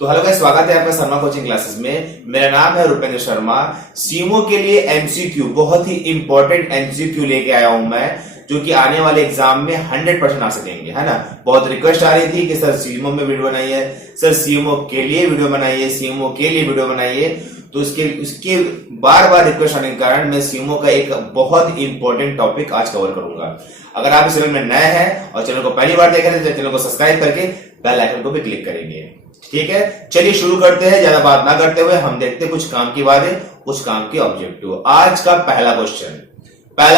तो hello guys, स्वागत है आपका शर्मा कोचिंग क्लासेस में। मेरा नाम है रुपेंद्र शर्मा। सीमो के लिए एमसीक्यू, बहुत ही इंपॉर्टेंट एमसीक्यू लेके आया हूं मैं, जो कि आने वाले एग्जाम में 100% आ सकेंगे, है ना। बहुत रिक्वेस्ट आ रही थी कि सर सीमो में वीडियो बनाइए, सर सीमो के लिए वीडियो बनाइए, सीमो के लिए वीडियो बनाइए। तो उसके बार बार रिक्वेस्ट आने के कारण मैं सीमो का एक बहुत इंपॉर्टेंट टॉपिक आज कवर करूंगा। अगर आप इस चैनल में नए हैं और चैनल को पहली बार देख रहे हैं तो चैनल को सब्सक्राइब करके बेल आइकन को भी क्लिक करेंगे। ठीक है, चलिए शुरू करते हैं। ज्यादा बात ना करते हुए हम देखते हैं कुछ काम की बातें, कुछ काम के ऑब्जेक्टिव। आज का पहला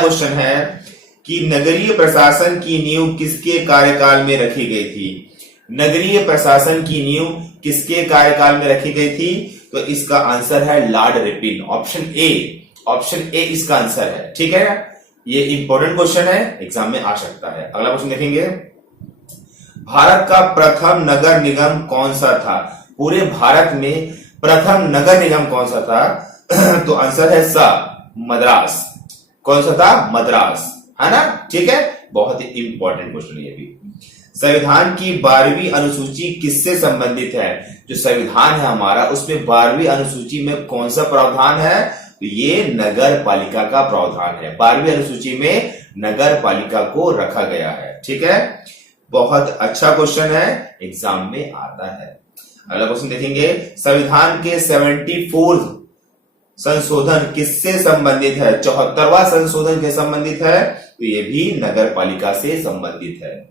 क्वेश्चन है कि नगरीय प्रशासन की नींव किसके कार्यकाल में रखी गई थी। नगरीय प्रशासन की नींव किसके कार्यकाल में रखी गई थी? तो इसका आंसर है लॉर्ड रिपन। ऑप्शन ए इसका आंसर है। ठीक है, ये इंपॉर्टेंट क्वेश्चन है, एग्जाम में आ सकता है। अगला क्वेश्चन देखेंगे, भारत का प्रथम नगर निगम कौन सा था? पूरे भारत में प्रथम नगर निगम कौन सा था? तो आंसर है मद्रास। कौन सा था? मद्रास, है ना। ठीक है, बहुत ही इंपॉर्टेंट क्वेश्चन ये भी। संविधान की 12वीं अनुसूची किससे संबंधित है? जो संविधान है हमारा, उसमें 12वीं अनुसूची में कौन सा प्रावधान है? तो ये नगर पालिका का प्रावधान है। 12वीं अनुसूची में नगर पालिका को रखा गया है। ठीक है, बहुत अच्छा क्वेश्चन है, एग्जाम में आता है। अगला क्वेश्चन देखेंगे, संविधान के 74 संशोधन किससे संबंधित है? 74वां संशोधन के संबंधित है, तो ये भी नगर पालिका से संबंधित है।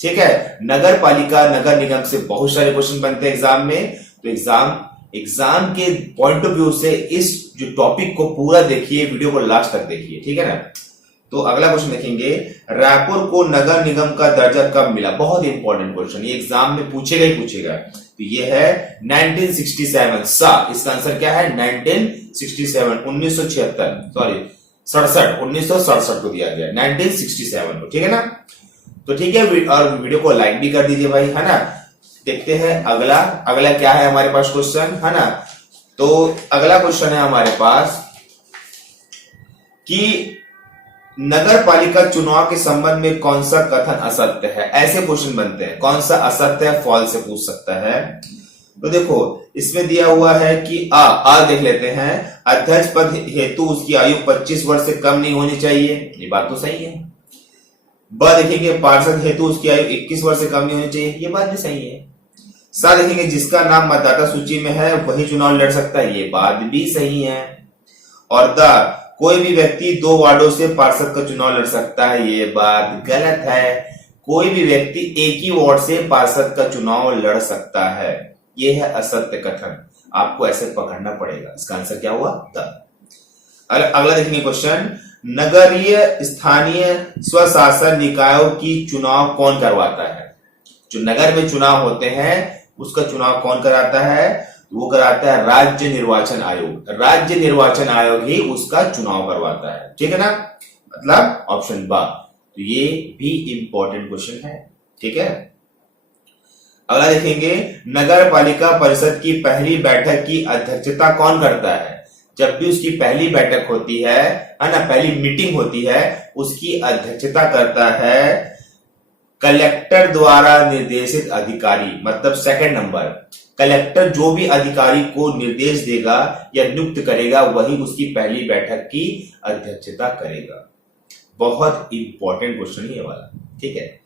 ठीक है, नगर पालिका नगर निगम से बहुत सारे क्वेश्चन बनते हैं एग्जाम में। तो एग्जाम के पॉइंट ऑफ व्यू से इस जो टॉपिक को पूरा देखिए, वीडियो को लास्ट तक देखिए। ठीक है ना। तो अगला क्वेश्चन देखेंगे, रायपुर को नगर निगम का दर्जा कब मिला? बहुत इंपॉर्टेंट क्वेश्चन, ये एग्जाम में पूछेगा। तो ये है 1967। इसका आंसर क्या है? 1967, 1967 को दिया गया 1967 को। ठीक है ना। तो ठीक है, और वीडियो को लाइक भी कर दीजिए भाई, है ना। देखते हैं अगला क्या है हमारे पास क्वेश्चन, है ना। तो अगला क्वेश्चन है हमारे पास कि नगर पालिका चुनाव के संबंध में कौन सा कथन असत्य है? ऐसे क्वेश्चन बनते हैं, कौन सा असत्य है, फॉल्स से पूछ सकता है। तो देखो, इसमें दिया हुआ है कि आ देख लेते हैं, अध्यक्ष पद हेतु उसकी आयु 25 वर्ष से कम नहीं होनी चाहिए। ये बात तो सही है। ब देखेंगे, पार्षद हेतु उसकी आयु 21 वर्ष से कम नहीं होनी चाहिए। ये बात भी सही है। सा देखेंगे, जिसका नाम मतदाता सूची में है वही चुनाव लड़ सकता है। ये बात भी सही है। और द कोई भी व्यक्ति 2 वार्डों से पार्षद का चुनाव लड़ सकता है। ये बात गलत है। कोई भी व्यक्ति एक ही वार्ड से पार्षद का चुनाव लड़ सकता है। ये है असत्य कथन, आपको ऐसे पकड़ना पड़ेगा। इसका आंसर क्या हुआ? अगला देखेंगे क्वेश्चन, नगरीय स्थानीय स्वशासन निकायों की चुनाव कौन करवाता है? जो नगर में चुनाव होते हैं उसका चुनाव कौन कराता है? वो कराता है राज्य निर्वाचन आयोग। राज्य निर्वाचन आयोग ही उसका चुनाव करवाता है। ठीक है ना, मतलब ऑप्शन बा। तो ये भी इंपॉर्टेंट क्वेश्चन है। ठीक है, अगला देखेंगे, नगर पालिका परिषद की पहली बैठक की अध्यक्षता कौन करता है? जब भी उसकी पहली बैठक होती है ना, पहली मीटिंग होती है, उसकी अध्यक्षता करता है कलेक्टर द्वारा निर्देशित अधिकारी। मतलब सेकंड नंबर, कलेक्टर जो भी अधिकारी को निर्देश देगा या नियुक्त करेगा वही उसकी पहली बैठक की अध्यक्षता करेगा। बहुत इंपॉर्टेंट क्वेश्चन है ये वाला। ठीक है,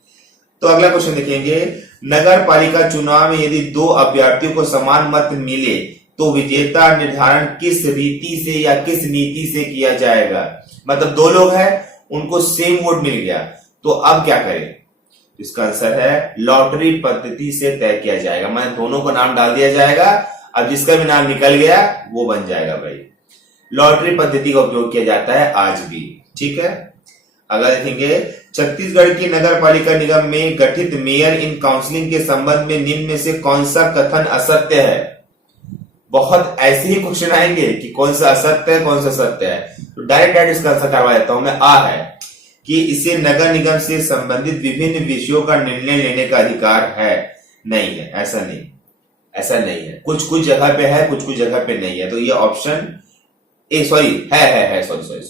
तो अगला क्वेश्चन देखेंगे, नगर पालिका चुनाव में यदि 2 अभ्यर्थियों को समान मत मिले तो विजेता निर्धारण किस रीति से या किस नीति से किया जाएगा? मतलब 2 लोग हैं, उनको सेम वोट मिल गया, तो अब क्या करें? इसका आंसर है लॉटरी पद्धति से तय किया जाएगा। मैं दोनों को नाम डाल दिया जाएगा, अब जिसका भी नाम निकल गया वो बन जाएगा भाई। लॉटरी पद्धति का उपयोग किया जाता है आज भी। ठीक है, अगला देखेंगे, छत्तीसगढ़ की नगर पालिका निगम में गठित मेयर इन काउंसिलिंग के संबंध में निम्न में से कौन सा कथन असत्य है? बहुत ऐसे ही क्वेश्चन आएंगे कि कौन सा असत्य है, कौन सा सत्य है। तो डायरेक्ट इसका आंसर करवा देता हूं मैं। है कि इसे नगर निगम से संबंधित विभिन्न विषयों का निर्णय लेने का अधिकार है। नहीं है, ऐसा नहीं है। कुछ जगह पे है, कुछ जगह पे नहीं है। तो ये ऑप्शन ए, सॉरी है सॉरी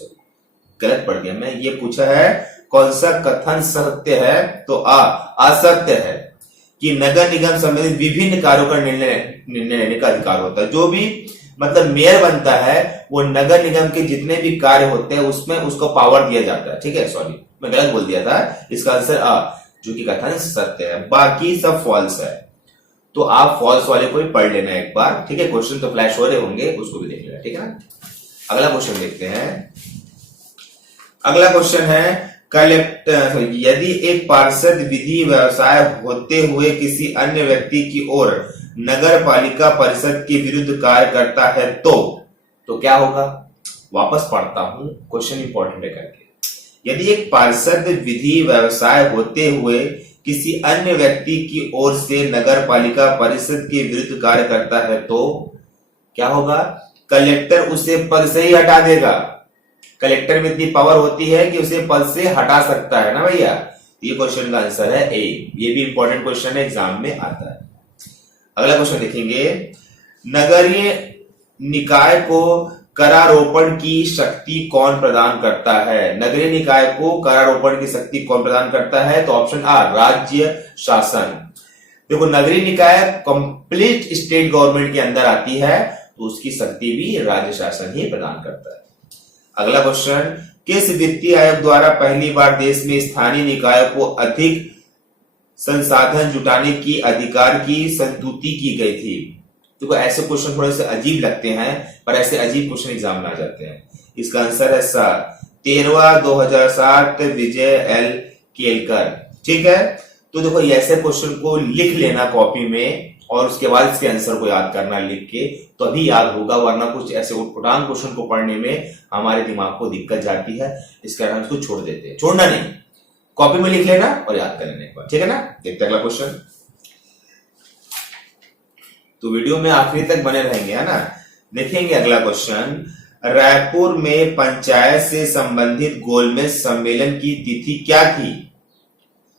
गलत पढ़ गया मैं। ये पूछा है कौन सा कथन सत्य है, तो असत्य है कि नगर निगम संबंधित विभिन्न कार्यों का निर्णय लेने का अधिकार होता है। जो भी मतलब मेयर बनता है वो नगर निगम के जितने भी कार्य होते हैं उसमें उसको पावर दिया जाता है। ठीक है, सॉरी मैं गलत बोल दिया था, इसका आंसर आ, जो कि कथन सत्य है, बाकी सब फॉल्स है। तो आप फॉल्स वाले को भी पढ़ लेना एक बार। ठीक है, क्वेश्चन तो फ्लैश हो रहे होंगे, उसको भी देख लेना। ठीक है ना, अगला क्वेश्चन देखते हैं। अगला क्वेश्चन है कलेक्टर, यदि एक पार्षद विधि व्यवसाय होते हुए किसी अन्य व्यक्ति की ओर नगर पालिका परिषद के विरुद्ध कार्य करता है तो क्या होगा। वापस पढ़ता हूं, क्वेश्चन इंपॉर्टेंट है करके। यदि एक पार्षद विधि व्यवसाय होते हुए किसी अन्य व्यक्ति की ओर से नगर पालिका परिषद के विरुद्ध कार्य करता है तो क्या होगा। कलेक्टर उसे पद से ही हटा देगा। कलेक्टर में इतनी पावर होती है कि उसे पद से हटा सकता है ना भैया। ये क्वेश्चन का आंसर है ए। ये भी इंपॉर्टेंट क्वेश्चन है, एग्जाम में आता है। अगला क्वेश्चन देखेंगे, नगरीय निकाय को करारोपण की शक्ति कौन प्रदान करता है। नगरीय निकाय को करारोपण की शक्ति कौन प्रदान करता है, तो ऑप्शन आ राज्य शासन। देखो नगरीय निकाय कंप्लीट स्टेट गवर्नमेंट के अंदर आती है तो उसकी शक्ति भी राज्य शासन ही प्रदान करता है। अगला क्वेश्चन, किस वित्तीय आयोग द्वारा पहली बार देश में स्थानीय निकायों को अधिक संसाधन जुटाने की अधिकार की संस्तुति की गई थी। देखो ऐसे क्वेश्चन थोड़े से अजीब लगते हैं पर ऐसे अजीब क्वेश्चन एग्जाम में आ जाते हैं। इसका आंसर है सा 13/2007 विजय एल केलकर। ठीक है, तो देखो ऐसे क्वेश्चन को लिख लेना कॉपी में और उसके बाद इसके आंसर को याद करना लिख के, तो अभी याद होगा, वरना कुछ ऐसे उटपटांग क्वेश्चन को पढ़ने में हमारे दिमाग को दिक्कत जाती है। इसके कारण इसको छोड़ देते हैं। छोड़ना नहीं, कॉपी में लिख लेना और याद कर लेना एक बार। ठीक है ना, देखते हैं अगला क्वेश्चन। तो वीडियो में आखिरी तक बने रहेंगे, है ना। देखेंगे अगला क्वेश्चन, रायपुर में पंचायत से संबंधित गोलमेज सम्मेलन की तिथि क्या थी।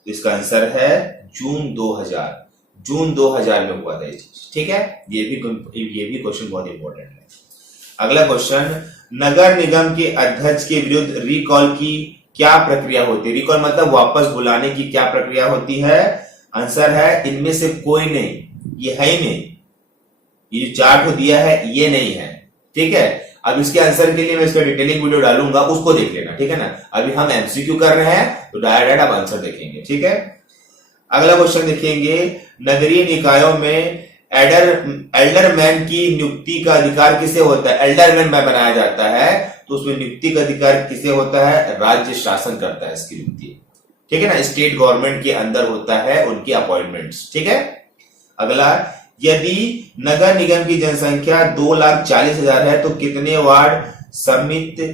इसका आंसर है जून 2000 में हुआ था ये चीज। ठीक है, ये भी क्वेश्चन बहुत इंपॉर्टेंट है। अगला क्वेश्चन, नगर निगम के अध्यक्ष के विरुद्ध रिकॉल की क्या प्रक्रिया होती है। रिकॉल मतलब वापस बुलाने की क्या प्रक्रिया होती है। आंसर है इनमें से कोई नहीं, ये है ही नहीं, ये जो चार्ट को दिया है ये नहीं है। ठीक है, अब इसके आंसर के लिए मैं इसका डिटेलिंग वीडियो डालूंगा, उसको देख लेना। ठीक है ना, अभी हम एमसीक्यू कर रहे हैं तो डायरेक्ट आप आंसर देखेंगे। ठीक है, अगला क्वेश्चन देखेंगे, नगरीय निकायों में एल्डरमैन की नियुक्ति का अधिकार किसे होता है। एल्डरमैन में बनाया जाता है तो उसमें नियुक्ति का अधिकार किसे होता है, राज्य शासन करता है इसकी नियुक्ति। ठीक है ना, स्टेट गवर्नमेंट के अंदर होता है उनकी अपॉइंटमेंट्स। ठीक है, अगला, यदि नगर निगम की जनसंख्या 2,40,000 है तो कितने वार्ड समिति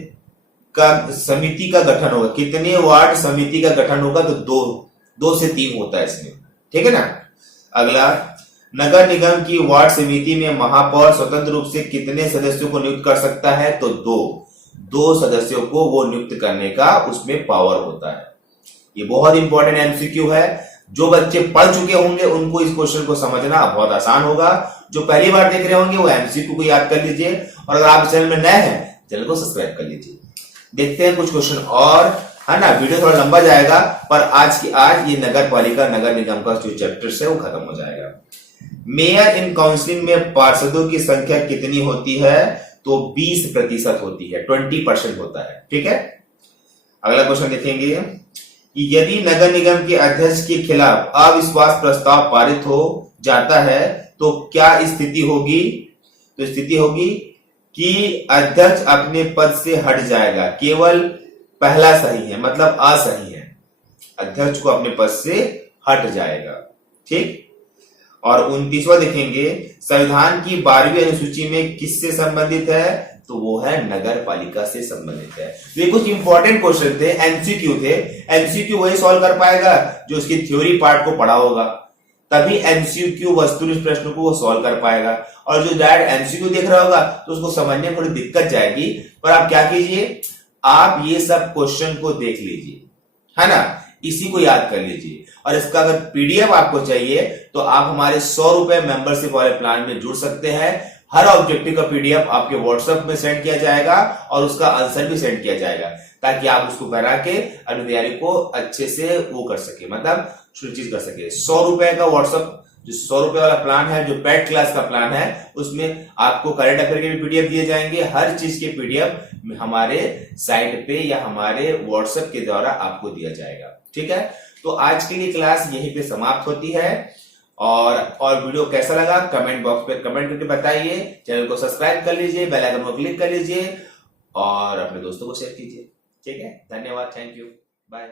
का गठन होगा। कितने वार्ड समिति का गठन होगा, तो 2 से 3 होता है इसमें। ठीक है ना, अगला, नगर निगम की वार्ड समिति में महापौर स्वतंत्र रूप से कितने सदस्यों को नियुक्त कर सकता है, तो 2 सदस्यों को वो नियुक्त करने का उसमें पावर होता है। ये बहुत इंपॉर्टेंट एमसीक्यू है। जो बच्चे पढ़ चुके होंगे उनको इस क्वेश्चन को समझना बहुत आसान होगा। जो पहली बार देख रहे होंगे वो एमसीक्यू को याद कर लीजिए, और अगर आप चैनल में नए हैं चैनल को सब्सक्राइब कर लीजिए। देखते हैं कुछ क्वेश्चन और, है ना। वीडियो थोड़ा लंबा जाएगा पर आज ये नगर पालिका नगर निगम का जो चैप्टर है वो खत्म हो जाएगा। मेयर इन काउंसिलिंग में पार्षदों की संख्या कितनी होती है, तो 20% होती है, 20% होता है। ठीक है, अगला क्वेश्चन देखेंगे, यदि नगर निगम के अध्यक्ष के खिलाफ अविश्वास प्रस्ताव पारित हो जाता है तो क्या स्थिति होगी। तो स्थिति होगी कि अध्यक्ष अपने पद से हट जाएगा। केवल पहला सही है, मतलब असही है, अध्यक्ष को अपने पद से हट जाएगा। ठीक, और 29वां देखेंगे, संविधान की 12वीं अनुसूची में किससे संबंधित है, तो वो है नगर पालिका से संबंधित है। ये कुछ इंपॉर्टेंट क्वेश्चन थे, एमसीक्यू थे। एमसीक्यू वही सॉल्व कर पाएगा जो उसकी थ्योरी पार्ट को पढ़ा होगा, तभी एमसीक्यू वस्तुनिष्ठ प्रश्न को वो सॉल्व कर पाएगा। और जो डायरेक्ट एमसीक्यू देख रहा होगा तो उसको समझने में थोड़ी दिक्कत जाएगी। पर आप क्या कीजिए, आप ये सब क्वेश्चन को देख लीजिए, है ना, इसी को याद कर लीजिए। और इसका अगर पीडीएफ आपको चाहिए तो आप हमारे 100 रुपए मेंबरशिप वाले प्लान में जुड़ सकते हैं। हर ऑब्जेक्टिव का पीडीएफ आपके व्हाट्सएप में सेंड किया जाएगा और उसका आंसर भी सेंड किया जाएगा, ताकि आप उसको करा के अपनी तैयारी को अच्छे से वो कर सके, मतलब सुनिश्चित कर सके। 100 रुपए का व्हाट्सएप, जो 100 रुपए वाला प्लान है, जो पेड क्लास का प्लान है, उसमें आपको करंट अफेयर के भी पीडीएफ दिए जाएंगे। हर चीज के पीडीएफ हमारे साइट पे या हमारे व्हाट्सएप के द्वारा आपको दिया जाएगा। ठीक है, तो आज के लिए क्लास यहीं पे समाप्त होती है। और वीडियो कैसा लगा कमेंट बॉक्स पे कमेंट करके बताइए। चैनल को सब्सक्राइब कर लीजिए, बेल आइकन को क्लिक कर लीजिए और अपने दोस्तों को शेयर कीजिए। ठीक है, धन्यवाद, थैंक यू, बाय।